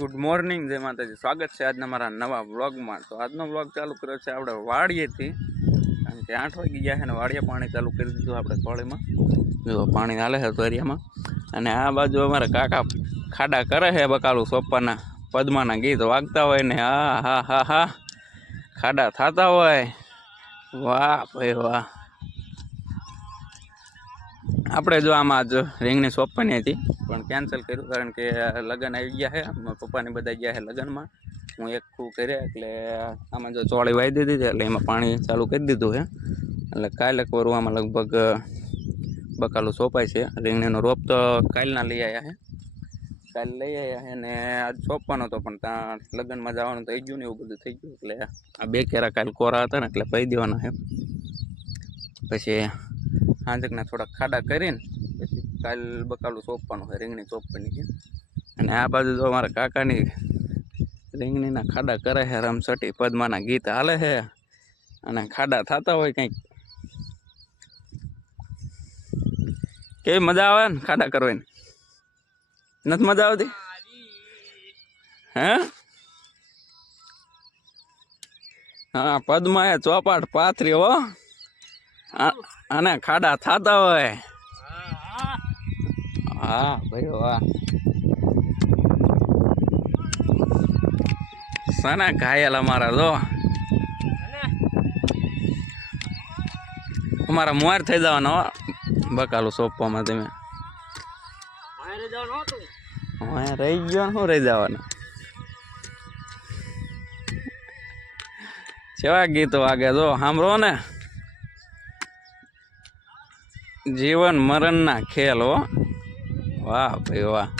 Good morning, જય માતાજી. સ્વાગત છે આજના મારા નવા વ્લોગમાં. તો આજનો વ્લોગ ચાલુ કર્યો છે આપણે વાડીએથી, કારણ કે 8 વાગી ગયા છે ને વાડીએ પાણી ચાલુ કરી દીધું આપણે થોડીમાં. જો પાણી હાલે છે તોરિયામાં. અને આ બાજુ અમારા કાકા ખાડા કરે છે બકાલું સોપાના પદ્માના ગીત વાગતા હોય ને હા હા હા હા ખાડા થતા હોય. વાહ ભાઈ વાહ. આપણે જો આમાં જ રીંગણી સોંપવાની હતી પણ કેન્સલ કર્યું, કારણ કે લગ્ન આવી ગયા છે. પપ્પાને બધા ગયા છે લગ્નમાં, હું એક ખું કર્યા એટલે આમાં જો ચોળી વાઈ દીધી છે એટલે એમાં પાણી ચાલુ કરી દીધું છે. એટલે કાલે કોરવામાં લગભગ બકાલું સોંપાય છે. રીંગણીનો રોપ તો કાલના લઈ આવ્યા છે, કાલે લઈ આવ્યા છે ને આજ સોંપવાનો હતો પણ ત્યાં લગ્નમાં જવાનું થઈ ગયું ને એવું બધું થઈ ગયું. એટલે આ 2 કેરા કાલે કોરા હતા ને એટલે પહી દેવાના છે. પછી હાંજકના થોડાક ખાડા કરીને પછી કાલ બકાલું સોંપવાનું છે, રીંગણી સોંપવાની છે. અને આ બાજુ તો અમારા કાકાની રીંગણીના ખાડા કરે છે, રમસટી પદ્માના ગીત હાલે છે અને ખાડા થતા હોય કંઈક. કેવી મજા આવે ને ખાડા કરવાની? નથી મજા આવતી? હે હા, પદ્મા એ ચોપાટ પાથરી હો, અને ખાડા થતા હોય. હા ભાઈ વાહ. સના ઘાયલ અમારા જો અમારા મોર થઈ જવાનો બકાલું સોંપવામાં. તમે રહી ગયો શું રહી જવાનું? કેવા ગીતો વાગે જો સાંભળો ને. જીવન મરણ ના ખેલ હો. વાહ ભાઈ વાહ.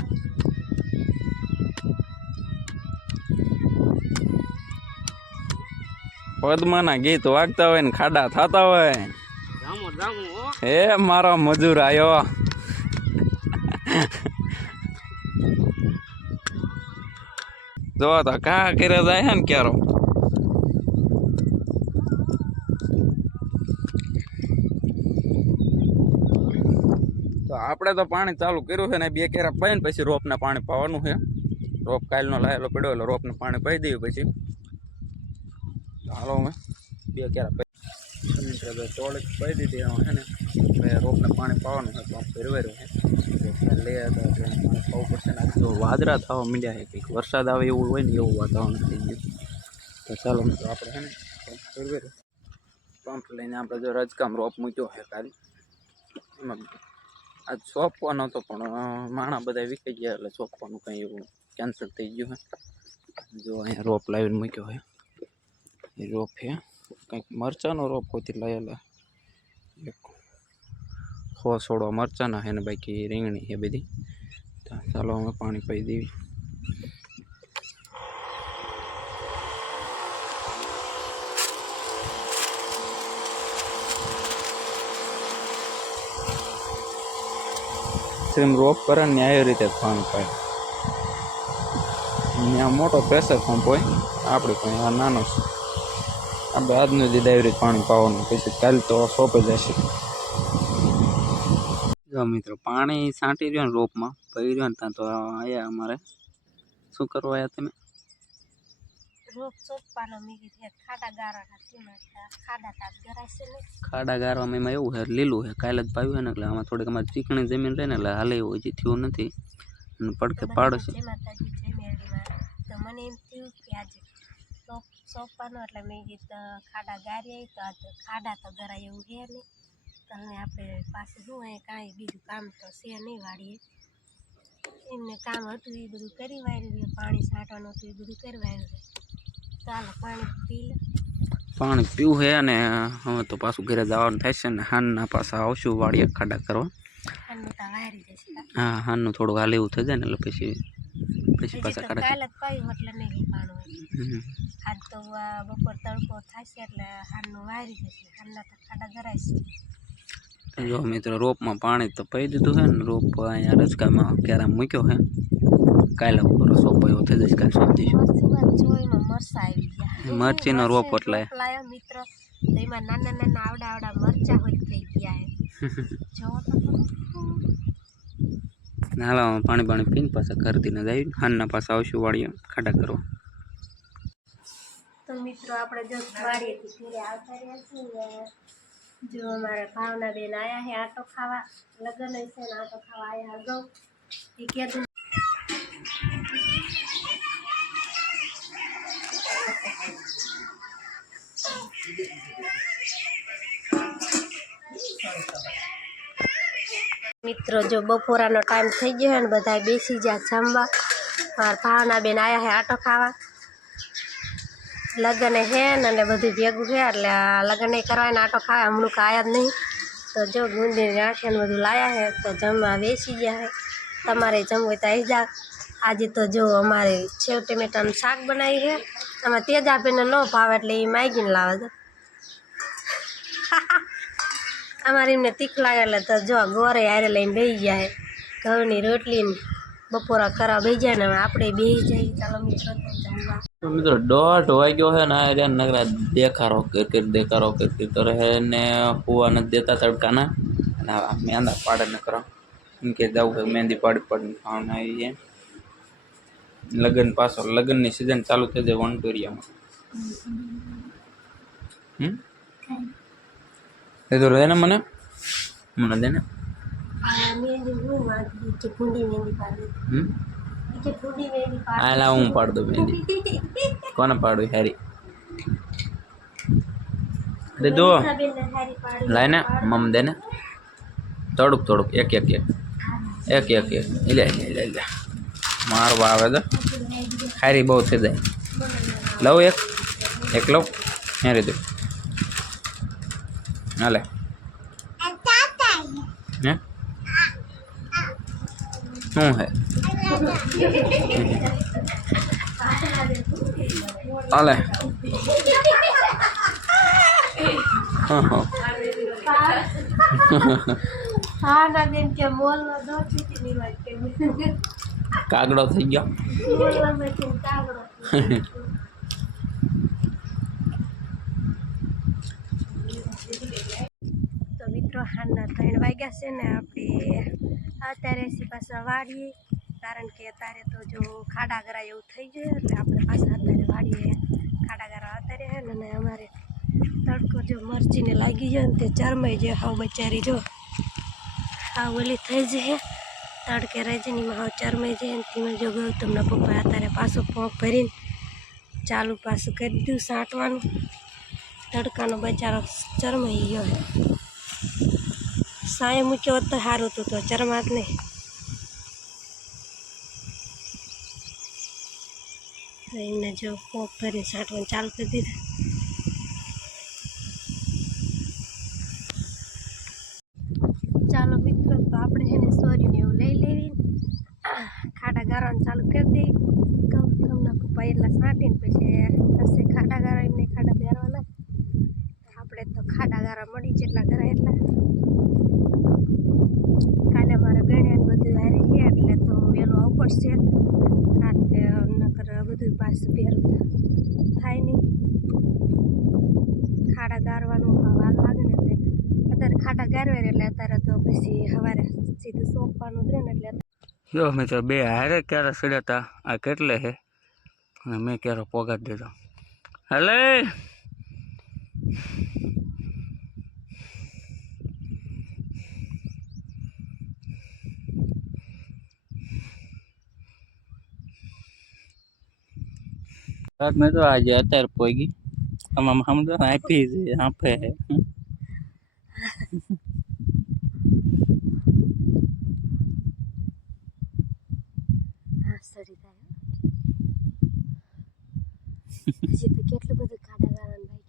પદ્માના ગીત વાગતા હોય ને ખાડા થતા હોય. હે મારો મજૂર આયો. જો તો કા કરે જાય છે ને ક્યારો. તો આપણે તો પાણી ચાલુ કર્યું છે ને 2 કેરા પાઈને પછી રોપને પાણી પાવાનું છે. રોપ કાલનો લાયેલો પડ્યો એટલે રોપને પાણી પાઈ દઈએ પછી. હાલો મેં 2 કેરા ચોળી પાઈ દીધી છે ને એટલે રોપને પાણી પાવાનું છે. તો ફેરવાયું છે લઈ આવ્યા હતા એટલે પાણી પાવું પડશે ને. તો વાદળા થવા માંડ્યા છે, કંઈક વરસાદ આવે એવું હોય ને એવું વાતાવરણ થઈ ગયું. તો ચાલો તો આપણે છે ને ફેરવાયું પંપ લઈને આપણે જો રજકામ રોપ મૂક્યો છે કાલે. એમાં આજ સોંપવાનો હતો પણ માણા બધા વિકાઈ ગયા એટલે સોંપવાનું કંઈ એવું કેન્સલ થઈ ગયું છે. જો અહીંયા રોપ લાવીને મૂક્યો છે. એ રોપ છે કંઈક મરચાંનો રોપ હોતી લાવેલા, એક છોડવા મરચાંના છે ને બાકી રીંગણી છે બધી. તો ચાલો અમે પાણી પાઈ દેવી. રોપ કરે ને આ રીતે પાણી પાય. ત્યાં મોટો પ્રેશર પંપ હોય, આપણે પણ આ નાનો છે. આપણે આજનું જ ડાયરેક્ટ પાણી પાવાનું, પછી કાલે તો સોંપે જશે. જો મિત્રો પાણી છાંટી રહ્યો ને રોપમાં પડી રહ્યો ને ત્યાં તો આયા અમારે શું કરવા આવ્યા તમે? ખાડા ગારવામાં એમાં એવું છે લીલું છે, કાલે જ પાવ્યું ને એટલે આમાં થોડીક અમારે ચીકણી જમીન રહે ને એટલે હાલે એવું હજી થયું નથી. અને પડકે પાડો છે. તો મને એમ થયું કે આજે સોંપવાનું એટલે મેં કીધું ખાડા ગારીએ તો આજે ખાડા તો ગરાય એવું છે નહીં. તો હવે આપણે પાસે શું હોય કાંઈ બીજું કામ તો છે નહીં વાળીએ. એમને કામ હતું એ બધું કરી વાળ્યું, પાણી છાંટવાનું હતું એ બધું કરી વાળ્યું. ચાલો પાણી પી લે. પાણી પીવું છે અને હવે તો પાછું ઘરે જવાનું થાય છે ને હાનના પાછા આવશું વાડીએ ખાડા કરવા. હાનનું તો વારી જશે. હા, હાનનું થોડું હાલ એવું થઈ જાય ને એટલે પછી પાછા ખાડા. કાલે જ પાયું એટલે નહીં પાણું હોય. આજ તો બપોર તડકો થશે એટલે હાનનું વારી જશે. હાનના તો ખાડા ગરાય છે. જો મિત્રો રોપમાં પાણી તો પી દીધું છે ને રોપ અહીંયા રજકામાં ક્યારે મૂક્યો છે. કાલે ઉપર સોંપો એવો થઈ જશે, કાલે સોંપ દઈશું. મરચા આવી ગયા, મરચીનો રોપ એટલે મિત્રો તો એમાં નાના નાના આવડા આવડા મરચા હોય થઈ ગયા છે. જો હાલો પાણી પાણી પીને પાછા ઘરથી ને જાય હાનના પાછા આવશું વાળીએ ખાડા કરવા. તો મિત્રો આપણે જો વાડીએથી ઘરે આવતા રહ્યા છીએ ને જો અમારા ભાવના બેન આયા છે આટો ખાવા લગ્ન છે ને આટો ખાવા આયા અગાઉ એ કીધું મિત્રો જો બપોરાનો ટાઈમ થઈ ગયો છે ને બધા બેસી ગયા જમવા. મારા ભાવના બેન આયા છે આટો ખાવા લગ્ન હે ને બધું ભેગું છે એટલે આ લગ્ન કરવાને આટો ખાવા હમણાં આયા જ નહીં. તો જો ગુંદી ગાંઠિયા ને બધું લાયા છે તો જમવા બેસી ગયા છે. તમારે જમવું તો આવી જા. આજે તો જો અમારે સેવ ટમેટાનું શાક બનાવ્યું છે. આમાં તેજાબેનને ન ભાવે એટલે એ માગીને લાવે છે. અમારે એમને તીખ લાગે એટલે તો જો ગોરે હારે લઈને બેસી ગયા છે. ઘઉંની રોટલી ને બપોરા કરવા બેસી જાય ને હવે આપણે બેસી જઈએ. ચાલો મિત્રો તો જમવા. તો મિત્રો 1:30 વાગ્યો છે ને આ નગરા દેખારો કિરકિર કરે છે ને હુવા નથી દેતા તડકાના અને મેંદા પાડે ન કરો એમ કે જવું છે મહેંદી પાડી ખાવાના આવી જાય. લગ્ન પાછો લગ્નની સિઝન ચાલુ થઈ જાય વનટોરિયામાં. એ તો રહે ને મને દે ને આલા હું પાડ દઉં મહેંદી. કોને પાડું હારી દે દો લાઈને મમ દે ને થોડુંક એક લે મારવા આવે તો ખારી બહુ થઈ જાય. લઉં એક લઉં હેરી દઉં હાલે હે શું હે હાલે કાગડો થઈ ગયો. તો મિત્રો હાલના 3 વાગ્યા છે ને આપણે અત્યારે પાછા વાળીએ કારણ કે અત્યારે તો જો ખાડા ગરા એવું થઈ ગયું એટલે આપણે પાછા અત્યારે વાળીએ ખાડા ગરા અત્યારે હે ને અમારે તડકો જો મરચીને લાગી જાય ને તે ચરમાઈ જાય હાવ બચારી જો હાવ ઓલી થઈ જાય તડકે રજનીમાં હાવ ચરમાઈ જાય ને તેમાં જો ગૌતમના પપ્પા અત્યારે પાછું પોંક ભરીને ચાલુ પાછું કરી દીધું સાંટવાનું. તડકાનો બચારો ચરમાઈ ગયો છે. સાંય મૂક્યો હોત તો સારું હતું તો ચરમાત નહીં. તો એમને જો પોંક ભરીને સાંટવાનું ચાલુ કરી દીધું. ચાલો મિત્રો તો આપણે છે ને સોરીને એવું લઈ લેવી ખાડા ગારવાનું ચાલુ કરી દઈએ. ગૌતમના પપ્પા એટલા સાંટીને પછી ખાડા ગારા એમને ખાડા ગારવાના. આપણે તો ખાડા ગારા મળી જેટલા ગારા એટલા. કાલે મારે ગણ્યા બધું હારે છે એટલે તો વહેલું આવવું પડશે કારણ કે નકર બધું પાછું ભેરું થાય નહીં. ખાડા ગારવાનું વાર લાગે ને એટલે અત્યારે ખાડા ગારવે એટલે અત્યારે તો પછી સવારે સીધું સોંપવાનું જ રહે ને એટલે જો મિત્રો બે હારે ક્યારે સડ્યા હતા આ કેટલે છે અને મેં ક્યારે પોગાડી દીધો. હલે મેં તો આજે અત્યારે પોગી આમાં સમજો આપી છે આપે સરી થાય. હજી તો કેટલું બધું ખાડા ગારવાનું